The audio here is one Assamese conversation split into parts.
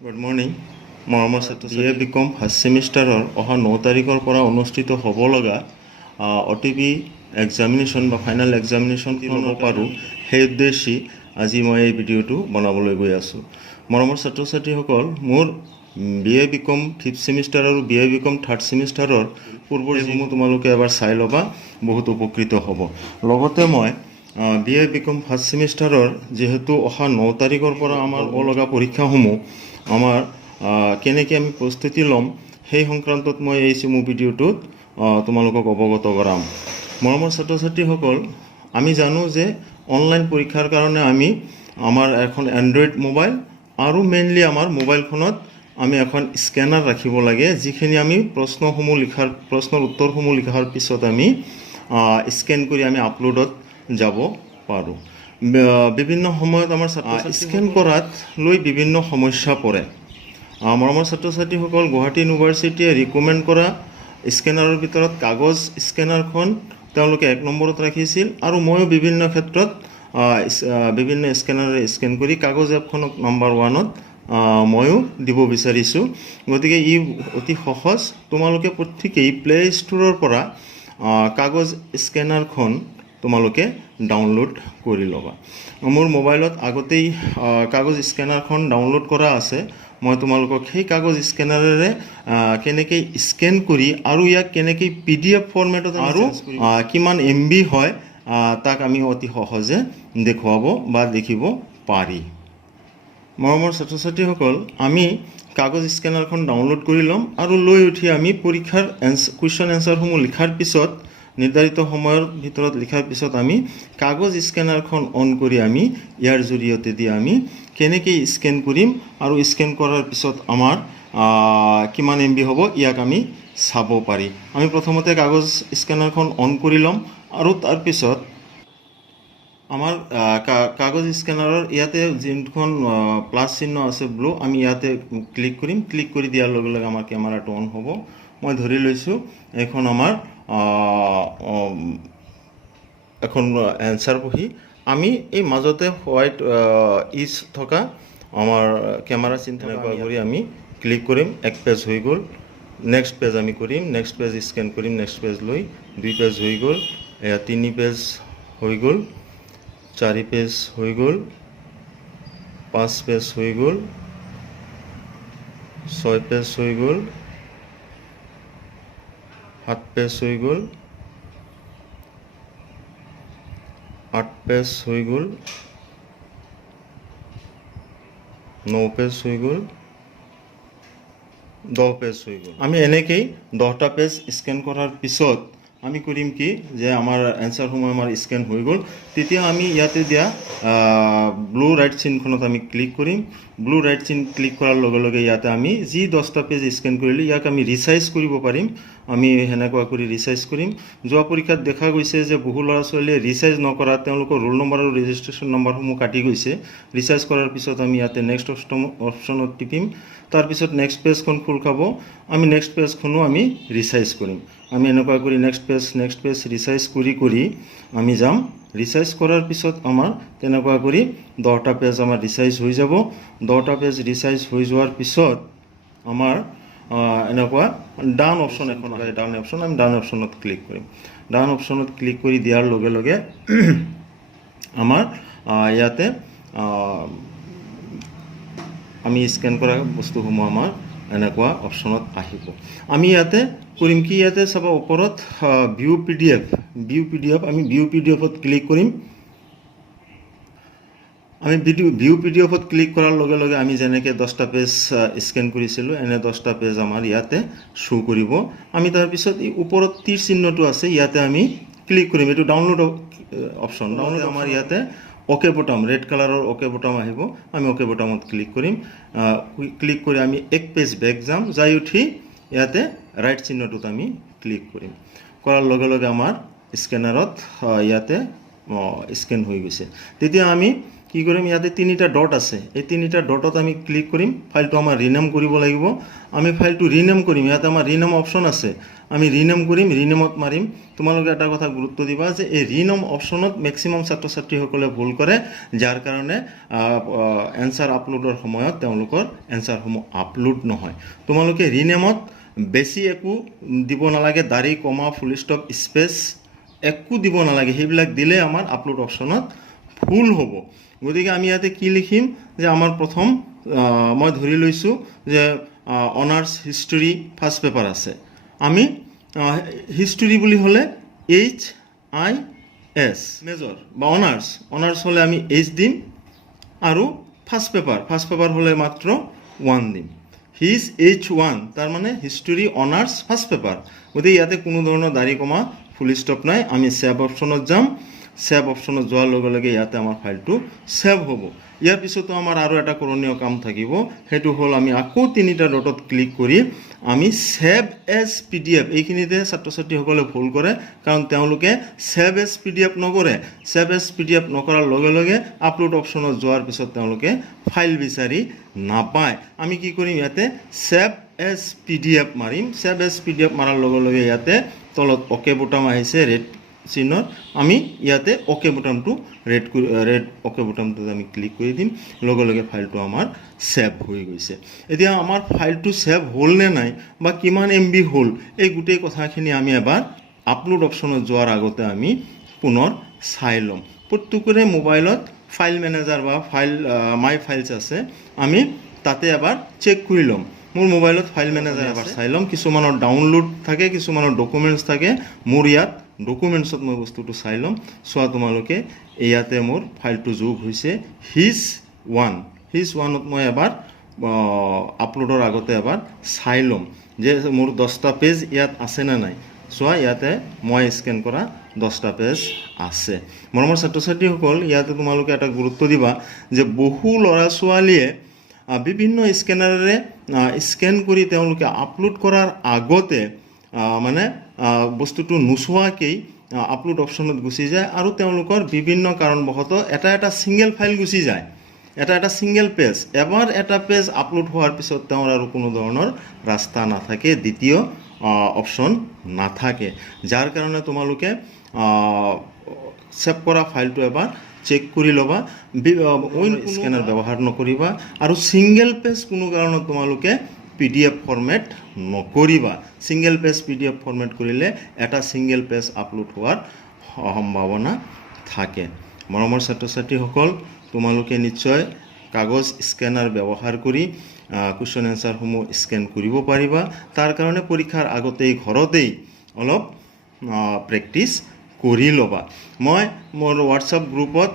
গুড মৰ্নিং মৰমৰ ছাত্ৰ BA BCom ফাৰ্ষ্ট ছেমিষ্টাৰৰ অহা 9 তাৰিখৰ পৰা অনুষ্ঠিত হ'ব লগা OTBE এক্সামিনেশ্যন বা ফাইনেল এক্সামিনেশ্যন কি ল'ব পাৰোঁ সেই উদ্দেশ্যে আজি মই এই ভিডিঅ'টো বনাবলৈ গৈ আছোঁ। মৰমৰ ছাত্ৰ ছাত্ৰীসকল, মোৰ BA BCom 5th ছেমিষ্টাৰ আৰু BA BCom 3rd ছেমিষ্টাৰৰ পূৰ্বৰ যিসমূহ তোমালোকে এবাৰ চাই ল'বা, বহুত উপকৃত হ'ব। লগতে মই BA BCom ফাৰ্ষ্ট ছেমিষ্টাৰৰ যেহেতু অহা 9 তাৰিখৰ পৰা আমাৰ হ'ব লগা পৰীক্ষাসমূহ আমাৰ কেনেকৈ আমি প্ৰস্তুতি ল'ম সেই সংক্ৰান্তত মই এই মোৰ ভিডিঅ'টোত তোমালোকক অৱগত কৰাম। মৰমৰ ছাত্ৰ ছাত্ৰীসকল, আমি জানো যে অনলাইন পৰীক্ষাৰ কাৰণে আমি আমাৰ এখন এণ্ড্ৰইড মোবাইল আৰু মেইনলি আমাৰ মোবাইলখনত আমি এখন স্কেনাৰ ৰাখিব লাগে, যিখিনি আমি প্ৰশ্নৰ উত্তৰসমূহ লিখাৰ পিছত আমি স্কেন কৰি আমি আপলোডত যাব পাৰোঁ। বিভিন্ন সময়ত আমাৰ স্কেন কৰাত লৈ বিভিন্ন সমস্যা পৰে। মৰমৰ ছাত্ৰ ছাত্ৰীসকল, গুৱাহাটী ইউনিভাৰ্চিটিয়ে ৰিকমেণ্ড কৰা স্কেনাৰৰ ভিতৰত কাগজ স্কেনাৰখন তেওঁলোকে 1 নম্বৰত ৰাখিছিল, আৰু ময়ো বিভিন্ন ক্ষেত্ৰত বিভিন্ন স্কেনাৰে স্কেন কৰি কাগজ এপখনক নম্বৰ 1ত ময়ো দিব বিচাৰিছোঁ। গতিকে ই অতি সহজ। তোমালোকে প্ৰত্যেকেই প্লে ষ্ট'ৰৰ পৰা কাগজ স্কেনাৰখন তোমালোকে ডাউনলোড কৰি ল'বা। মোৰ মোবাইলত আগতেই কাগজ স্কেনাৰখন ডাউনলোড কৰা আছে। মই তোমালোকক সেই কাগজ স্কেনাৰেৰে কেনেকৈ স্কেন কৰি আৰু ইয়াক কেনেকৈ PDF ফৰ্মেটত আৰু কিমান MB হয় তাক আমি অতি সহজে দেখুৱাব বা দেখিব পাৰি। মৰমৰ ছাত্ৰ ছাত্ৰীসকল, আমি কাগজ স্কেনাৰখন ডাউনলোড কৰি ল'ম আৰু লৈ উঠি আমি পৰীক্ষাৰ কুৱেশ্যন এনচাৰসমূহ লিখাৰ পিছত নিৰ্ধাৰিত সময়ৰ ভিতৰত লিখাৰ পিছত আমি কাগজ স্কেনাৰখন অন কৰি আমি ইয়াৰ জৰিয়তে দি আমি কেনেকৈ স্কেন কৰিম আৰু স্কেন কৰাৰ পিছত আমাৰ কিমান MB হ'ব ইয়াক আমি চাব পাৰি। আমি প্ৰথমতে কাগজ স্কেনাৰখন অন কৰি ল'ম আৰু তাৰপিছত আমাৰ কাগজ স্কেনাৰৰ ইয়াতে যোনখন প্লাছ চিহ্ন আছে ব্লু, আমি ইয়াতে ক্লিক কৰিম। ক্লিক কৰি দিয়াৰ লগে লগে আমাৰ কেমেৰাটো অন হ'ব। মই ধৰি লৈছোঁ এইখন আমাৰ এখন এনচাৰ বহি আমি এই মাজতে হোৱাইট ইজ থকা আমাৰ কেমেৰা চিহ্ন কৰি আমি ক্লিক কৰিম। 1 পেজ হৈ গ'ল। নেক্সট পেজ আমি কৰিম। নেক্সট পেজ স্কেন কৰিম। নেক্সট পেজ লৈ 2 পেজ হৈ গ'ল। 3 পেজ হৈ গ'ল। 4 পেজ হৈ গ'ল। 5 পেজ হৈ গ'ল। 6 পেজ হৈ গ'ল। 7 পেজ হৈ গ'ল। 8 পেজ হৈ গ'ল। 9 পেজ হৈ গ'ল। 10 পেজ হৈ গ'ল। আমি এনেকেই 10টা পেজ স্কেন কৰাৰ পিছত আমি কৰিম কি, যে আমাৰ এনচাৰসমূহ আমাৰ স্কেন হৈ গ'ল, তেতিয়া আমি ইয়াতে দিয়া ব্লু ৰাইট চিনখনত আমি ক্লিক কৰিম। ব্লু ৰাইট চিন ক্লিক কৰাৰ লগে লগে ইয়াতে আমি যি 10টা পেজ স্কেন কৰিলোঁ ইয়াক আমি ৰিচাইজ কৰিব পাৰিম। আমি সেনেকুৱা কৰি ৰিচাইজ কৰিম। যোৱা পৰীক্ষাত দেখা গৈছে যে বহু ল'ৰা ছোৱালীয়ে ৰিচাইজ নকৰা তেওঁলোকৰ ৰোল নম্বৰ আৰু ৰেজিষ্ট্ৰেশ্যন নম্বৰসমূহ কাটি গৈছে। ৰিচাইজ কৰাৰ পিছত আমি ইয়াতে নেক্সট অপশ্যনত টিপিম। তাৰপিছত নেক্সট পেজখন খোল খাব। আমি নেক্সট পেজখনো আমি ৰিচাইজ কৰিম। আমি এনেকুৱা কৰি নেক্সট পেজ ৰিচাইজ কৰি আমি যাম। ৰিচাইজ কৰাৰ পিছত আমাৰ তেনেকুৱা কৰি 10টা পেজ আমাৰ ৰিচাইজ হৈ যাব। 10টা পেজ ৰিচাইজ হৈ যোৱাৰ পিছত আমাৰ এনেকুৱা ডান অপশ্যন এখন আহে। ডান অপশ্যন, আমি ডান অপশ্যনত ক্লিক কৰিম। ডান অপশ্যনত ক্লিক কৰি দিয়াৰ লগে লগে আমাৰ ইয়াতে আমি স্কেন কৰা বস্তুসমূহ আমাৰ এনেকুৱা অপশ্যনত আহিব। আমি ইয়াতে কৰিম কি, ইয়াতে চাব ওপৰত ভিউ PDF, আমি ভিউ PDFত ক্লিক কৰিম। আমি ভিউ PDFত ক্লিক কৰাৰ লগে লগে আমি যেনেকৈ 10টা পেজ স্কেন কৰিছিলোঁ এনে 10টা পেজ আমাৰ ইয়াতে শ্ব' কৰিব। আমি তাৰপিছত এই ওপৰত তীৰ চিহ্নটো আছে ইয়াতে আমি ক্লিক কৰিম। এইটো ডাউনলোড অপশ্যন। ডাউনলোড আমাৰ ইয়াতে অ'কে বটম, ৰেড কালাৰৰ অ'কে বটম আহিব। আমি অ'কে বটমত ক্লিক কৰিম। ক্লিক কৰি আমি 1 পেজ বেক যাম। যাই উঠি ইয়াতে ৰাইট চিহ্নটোত আমি ক্লিক কৰিম। কৰাৰ লগে লগে আমাৰ স্কেনাৰত ইয়াতে স্কেন হৈ গৈছে। তেতিয়া আমি কি কৰিম ইয়াতে তিনিটা ডট আছে এই তিনিটা ডটত আমি ক্লিক কৰিম ফাইলটো আমাৰ ৰিনেম কৰিব লাগিব আমি ফাইলটো ৰিনেম কৰিম ইয়াতে আমাৰ ৰিনেম অপশ্যন আছে আমি ৰিনেম কৰিম ৰিনেমত মাৰিম তোমালোকে এটা কথা গুৰুত্ব দিবা যে এই ৰিনেম অপশ্যনত মেক্সিমাম ছাত্ৰ ছাত্ৰীসকলে ভুল কৰে যাৰ কাৰণে এনসাৰ আপলোডৰ সময়ত তেওঁলোকৰ এনসাৰসমূহ আপলোড নহয় তোমালোকে ৰিনেমত বেছি একো দিব নালাগে দাড়ি কমা ফুল ষ্টপ স্পেচ একো দিব নালাগে সেইবিলাক দিলে আমাৰ আপলোড অপশ্যনত ভুল হ'ব গতিকে আমি ইয়াতে কি লিখিম যে আমাৰ প্ৰথম মই ধৰি লৈছোঁ যে অনাৰ্স হিষ্টৰী ফাৰ্ষ্ট পেপাৰ আছে আমি হিষ্টৰী বুলি হ'লে HIS মেজৰ বা অনাৰ্স হ'লে আমি H দিম আৰু ফাৰ্ষ্ট পেপাৰ হ'লে মাত্ৰ 1 দিম হিজ H1 তাৰ মানে হিষ্টৰী অনাৰ্স ফাৰ্ষ্ট পেপাৰ গতিকে ইয়াতে কোনো ধৰণৰ দাড়ি কমা ফুল ষ্টপ নাই আমি সেভ অপশ্যনত যাম সেভ অপশ্যনত যোৱাৰ লগে লগে ইয়াতে আমাৰ ফাইলটো সেভ হ'ব ইয়াৰ পিছতো আমাৰ আৰু এটা কৰণীয় কাম থাকিব সেইটো হ'ল আমি আকৌ তিনিটা ডটত ক্লিক কৰি আমি সেভ এজ PDF এইখিনিতে ছাত্ৰ ছাত্ৰীসকলে ভুল কৰে কাৰণ তেওঁলোকে সেভ এজ PDF নকৰে সেভ এজ PDF নকৰাৰ লগে লগে আপলোড অপশ্যনত যোৱাৰ পিছত তেওঁলোকে ফাইল বিচাৰি নাপায় আমি কি কৰিম ইয়াতে সেভ এজ PDF মাৰিম সেভ এজ PDF মাৰাৰ লগে লগে ইয়াতে তলত ওকে বুটাম আহিছে ৰেড চিহ্নৰ আমি ইয়াতে ওকে বুটামটো ৰেড ওকে বুটামটো আমি ক্লিক কৰি দিম লগে লগে ফাইলটো আমাৰ সেভ হৈ গৈছে এতিয়া আমাৰ ফাইলটো সেভ হ'ল নে নাই বা কিমান MB হ'ল এই গোটেই কথাখিনি আমি এবাৰ আপলোড অপশ্যনত যোৱাৰ আগতে আমি পুনৰ চাই ল'ম প্ৰত্যেকৰে মোবাইলত ফাইল মেনেজাৰ বা মাই ফাইলছ আছে আমি তাতে এবাৰ চেক কৰি ল'ম মোৰ মোবাইলত ফাইল মেনেজাৰ এবাৰ চাই ল'ম কিছুমানৰ ডাউনলোড থাকে কিছুমানৰ ডকুমেণ্টছ থাকে মোৰ ইয়াত ডকুমেণ্টছত মই বস্তুটো চাই ল'ম চোৱা তোমালোকে ইয়াতে মোৰ ফাইলটো যোগ হৈছে হিজ 1ত মই এবাৰ আপলোডৰ আগতে এবাৰ চাই ল'ম যে মোৰ 10টা পেজ ইয়াত আছে নে নাই চোৱা ইয়াতে মই স্কেন কৰা 10টা পেজ আছে মৰমৰ ছাত্ৰ ছাত্ৰীসকল ইয়াতে তোমালোকে এটা গুৰুত্ব দিবা যে বহু ল'ৰা ছোৱালীয়ে বিভিন্ন স্কেনাৰেৰে স্কেন কৰি তেওঁলোকে আপলোড কৰাৰ আগতে মানে বস্তুটো নুচোৱাকেই আপলোড অপশ্যনত গুচি যায় আৰু তেওঁলোকৰ বিভিন্ন কাৰণবশতঃ এটা সিঙ্গেল ফাইল গুচি যায় এটা সিঙ্গেল পেজ এবাৰ এটা পেজ আপলোড হোৱাৰ পিছত তেওঁৰ আৰু কোনো ধৰণৰ ৰাস্তা নাথাকে দ্বিতীয় অপশ্যন নাথাকে যাৰ কাৰণে তোমালোকে সেভ কৰা ফাইলটো এবাৰ চেক কৰি ল'বা অইন স্কেনাৰ ব্যৱহাৰ নকৰিবা আৰু সিঙ্গেল পেজ কোনো কাৰণত তোমালোকে PDF ফৰমেট নকৰিবা সিঙ্গেল পেজ PDF ফৰমেট কৰিলে এটা সিঙ্গেল পেজ আপলোড হোৱাৰ সম্ভাৱনা থাকে মৰমৰ ছাত্ৰ ছাত্ৰীসকল তোমালোকে নিশ্চয় কাগজ স্কেনাৰ ব্যৱহাৰ কৰি কুৱেশ্যন এনসাৰসমূহ স্কেন কৰিব পাৰিবা তাৰ কাৰণে পৰীক্ষাৰ আগতেই ঘৰতেই অলপ প্ৰেক্টিছ কৰি ল'বা মই মোৰ হোৱাটছআপ গ্ৰুপত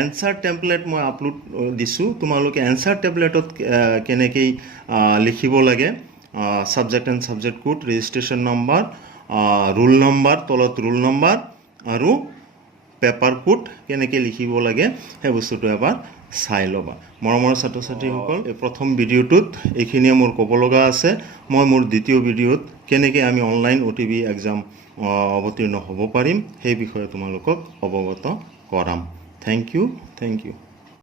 এনসাৰ টেমপ্লেট মই আপলোড দিছোঁ তোমালোকে এনসাৰ টেমপ্লেটত কেনেকৈ লিখিব লাগে subject and subject code registration number roll number তলত ৰোল নম্বৰ আৰু পেপাৰ কোড কেনেকৈ লিখিব লাগে সেই বস্তুটো এবাৰ চাই ল'বা মৰমৰ ছাত্ৰ ছাত্ৰীসকল এই প্ৰথম ভিডিঅ'টোত এইখিনিয়ে মোৰ ক'ব লগা আছে মই মোৰ দ্বিতীয় ভিডিঅ'ত কেনেকৈ আমি অনলাইন OTBE এক্সাম অৱতীৰ্ণ হ'ব পাৰিম সেই বিষয়ে তোমালোকক অৱগত কৰাম থেংক ইউ